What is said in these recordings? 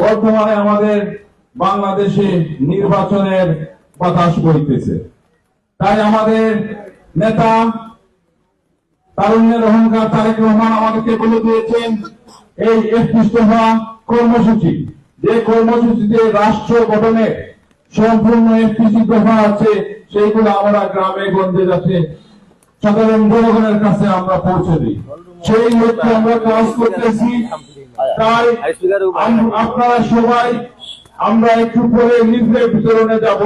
বর্তমানে আমাদের বাংলাদেশে নির্বাচনের বাতাস বইতেছে। তাই আমাদের নেতা তারুণ্যের অহংকার তারেক রহমান আমাদেরকে বলে দিয়েছেন এই 31 দফা কর্মসূচি, যে কর্মসূচিতে রাষ্ট্র গঠনের সম্পূর্ণ 31 দফা আছে, সেইগুলো আমরা গ্রামে গঞ্জে যাতে সাধারণ জনগণের কাছে আমরা পৌঁছে দিই, সেই লক্ষ্যে আমরা কাজ করতেছি। তাই আপনারা সবাই আমরা একটু পরে লিফলেট বিতরণে যাব।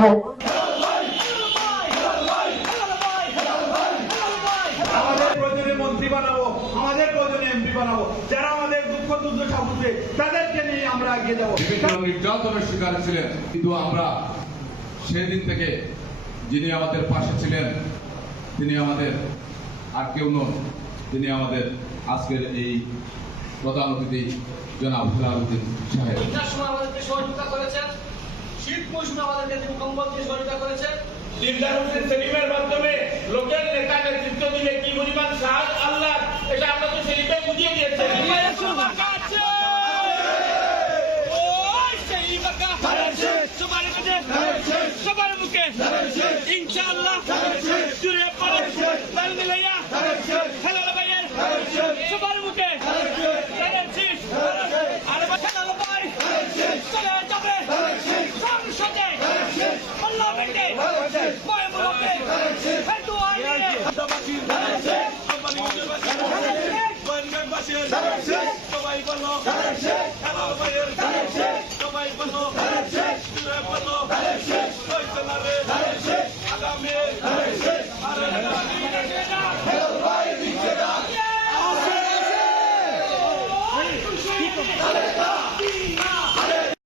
আমাদের প্রয়োজনে মন্ত্রী বানাবো, আমাদের প্রয়োজনে এমপি বানাবো, যারা আমাদের দুঃখ দুর্দশা বুঝবে তাদেরকে নিয়ে আমরা এগিয়ে যাবো। নির্যাতনের শিকার ছিলেন, কিন্তু আমরা সেদিন থেকে যিনি আমাদের পাশে ছিলেন তিনি আমাদের আর কেউ নন, তিনি আমাদের আজকের এই প্রধান অতিথি জনাব হেলালুদ্দিন সাহেব। আমাদেরকে সহযোগিতা করেছেন, শীত মৌসুমে আমাদেরকে কম্বল দিয়ে সহযোগিতা করেছেন। দিলদার হোসেন সেলিমের মাধ্যমে লোকের নেতা নেতৃত্ব দিলে কি পরিমাণ সাহায্য আল্লাহ, এটা আমরা তো সেলিমে বুঝিয়ে দিয়েছেন। সবার মুখে ইনশাআল্লাহ জুড়ে পড়ে তালমিলাইয়া হেলাল ভাইয়ের সবার মুখে আর হেলাল ভাই চলে যাবে সংসদে পার্লামেন্টে ময়মনসিংহে ফেদুয়া নিয়ে সবাই বলো